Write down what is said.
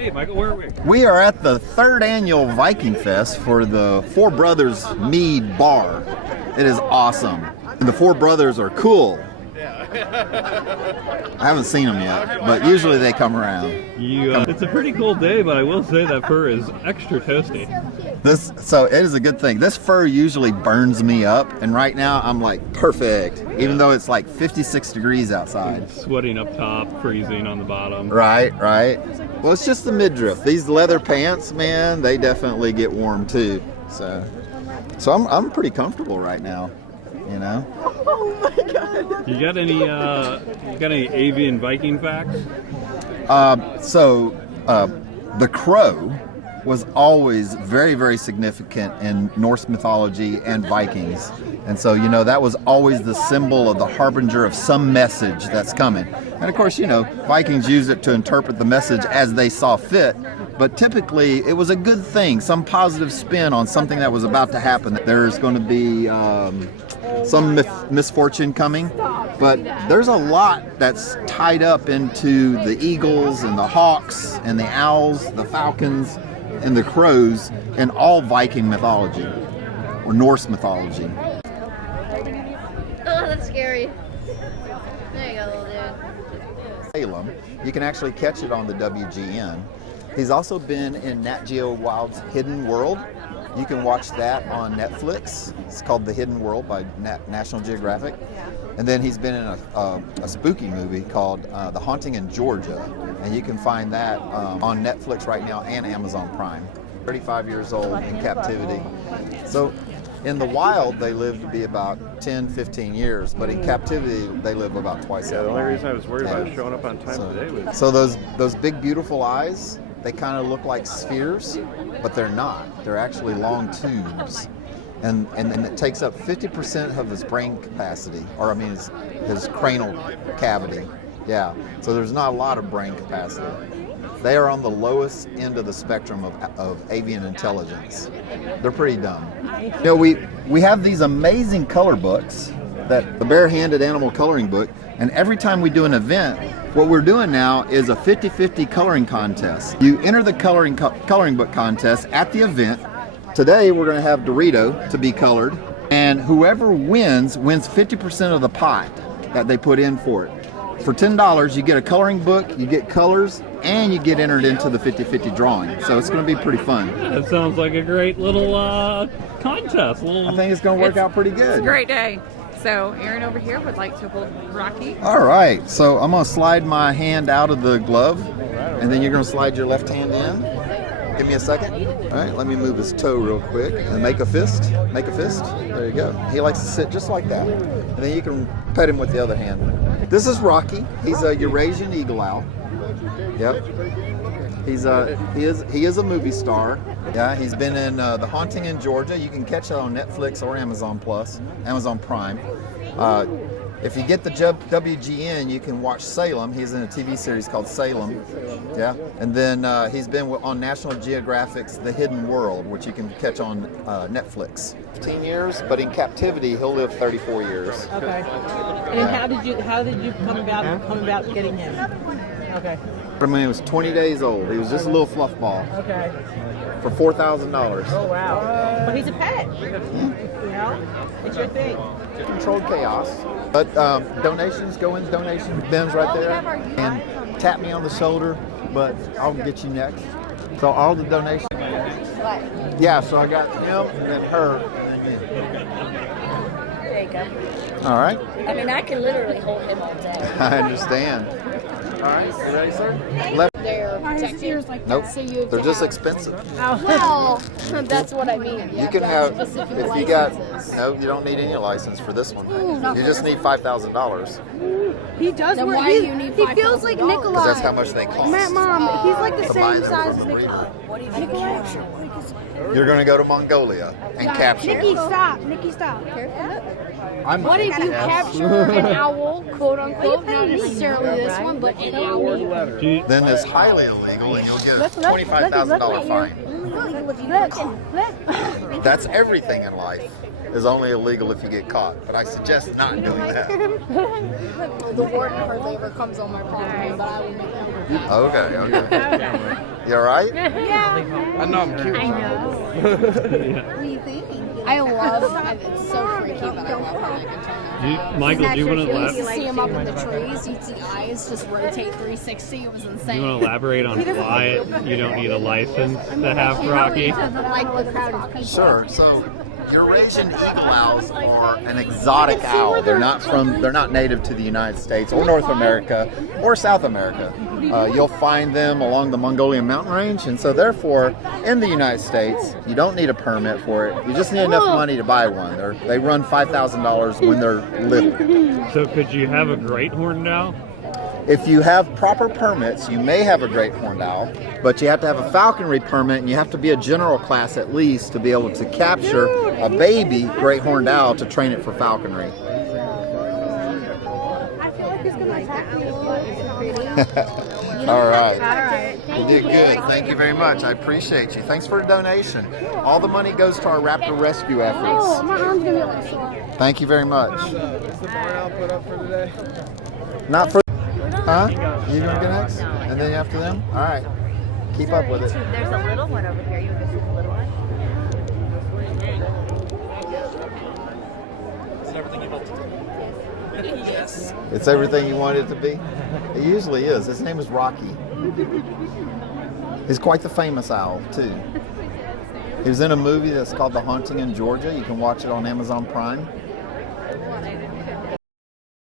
Hey Michael, where are we? We are at the 3rd annual Viking Fest for the Four Brothers Mead Bar. It is awesome. And the Four Brothers are cool. I haven't seen them yet, but usually they come around. It's a pretty cool day, but I will say that fur is extra toasty. So it is a good thing. This fur usually burns me up, and right now I'm like perfect, even though it's like 56 degrees outside. Sweating up top, freezing on the bottom. Right. Well, it's just the midriff. These leather pants, man, they definitely get warm too. So I'm pretty comfortable right now, you know. Oh my God! You got any avian Viking facts? The crow was always very, very significant in Norse mythology and Vikings. And so, you know, that was always the symbol of the harbinger of some message that's coming. And of course, you know, Vikings used it to interpret the message as they saw fit. But typically, it was a good thing, some positive spin on something that was about to happen. There's going to be some misfortune coming. But there's a lot that's tied up into the eagles and the hawks and the owls, the falcons, and the crows in all Viking mythology or Norse mythology. Oh, that's scary. There you go, little dude. Salem, you can actually catch it on the WGN. He's also been in Nat Geo Wild's Hidden World. You can watch that on Netflix. It's called The Hidden World by National Geographic. And then he's been in a spooky movie called The Haunting in Georgia. And you can find that on Netflix right now and Amazon Prime. 35 years old in captivity. So in the wild, they live to be about 10, 15 years, but in captivity, they live about twice that long. The only reason I was worried about showing up on time today was... So those big, beautiful eyes, they kind of look like spheres, but they're not. They're actually long tubes. And it takes up 50% of his brain capacity, or I mean his cranial cavity. Yeah, so there's not a lot of brain capacity. They are on the lowest end of the spectrum of avian intelligence. They're pretty dumb. You know, we have these amazing color books, that the bare-handed animal coloring book, and every time we do an event, what we're doing now is a 50-50 coloring contest. You enter the coloring book contest at the event. Today we're going to have Dorito to be colored, and whoever wins 50% of the pot that they put in for it. For $10, you get a coloring book, you get colors, and you get entered into the 50-50 drawing. So it's going to be pretty fun. That sounds like a great little contest. I think it's going to work out pretty good. It's a great day. So Aaron over here would like to hold Rocky. All right, so I'm going to slide my hand out of the glove, and then you're going to slide your left hand in. Give me a second. All right, let me move his toe real quick and make a fist. Make a fist. There you go. He likes to sit just like that. And then you can pet him with the other hand. This is Rocky. He's a Eurasian Eagle Owl. Yep. He is a movie star. Yeah, he's been in The Haunting in Georgia. You can catch that on Netflix or Amazon Prime. If you get the WGN, you can watch Salem. He's in a TV series called Salem. Yeah, and then he's been on National Geographic's The Hidden World, which you can catch on Netflix. 15 years, but in captivity, he'll live 34 years. Okay. And how did you come about getting him? Okay. When he was 20 days old, he was just a little fluff ball. Okay. For $4,000. Oh wow! But he's a pet. You know, it's your thing. Controlled chaos. But donations, go in donation bins right there, and tap me on the shoulder. But I'll get you next. So all the donations. Yeah. So I got him and then her. There you go. All right. I mean, I can literally hold him all day. I understand. All right. You ready, sir? Left. They're protected. Nope. So you They're just expensive. Well, that's what I mean. You can have, if you got, no, you don't need any license for this one. You just need $5,000. He does Then work. why do you need He feels like Nikolai. Because that's how much they cost. Mom, he's like the To same buy them size for as free. Nikolai. What do you think capture? You're going to go to Mongolia and capture Nikki, it. stop. Nikki, stop. What if you capture an owl, quote unquote, not necessarily this one, but an owl? Then it's highly illegal and you'll get a $25,000 fine. illegal if you get caught. That's everything in life is only illegal if you get caught. But I suggest not doing that. The warden hardly ever comes on my property, but I will make them. Okay. You all right? Yeah. I know I'm cute. I know. What do you think? I love it's so freaky, but I love how they can turn out. Michael, do you want to You used to elaborate? see them up in the trees. You'd see eyes just rotate 360. It was insane. You want to elaborate on why you don't need a license to have Rocky? Like the crowd of people. Sure. So, Eurasian Eagle Owls are an exotic owl. They're not native to the United States or North America or South America. You'll find them along the Mongolian mountain range, and so therefore, in the United States, you don't need a permit for it. You just need enough money to buy one. They run $5,000 when they're little. So could you have a great horned owl? If you have proper permits, you may have a great horned owl, but you have to have a falconry permit, and you have to be a general class at least to be able to capture a baby great horned owl to train it for falconry. I feel like he's gonna attack me a little. All right. You did good. Thank you very much. I appreciate you. Thanks for the donation. All the money goes to our raptor rescue Oh, efforts. my arm's gonna be like sore. Thank you very much. Is the barn owl put up for today? Not for... Huh? You gonna get next? And then after them? All right. Keep up with it. There's a little one over here. You want to see the little one? It's everything you want it to be? It usually is. His name is Rocky. He's quite the famous owl, too. He was in a movie that's called The Haunting in Georgia. You can watch it on Amazon Prime.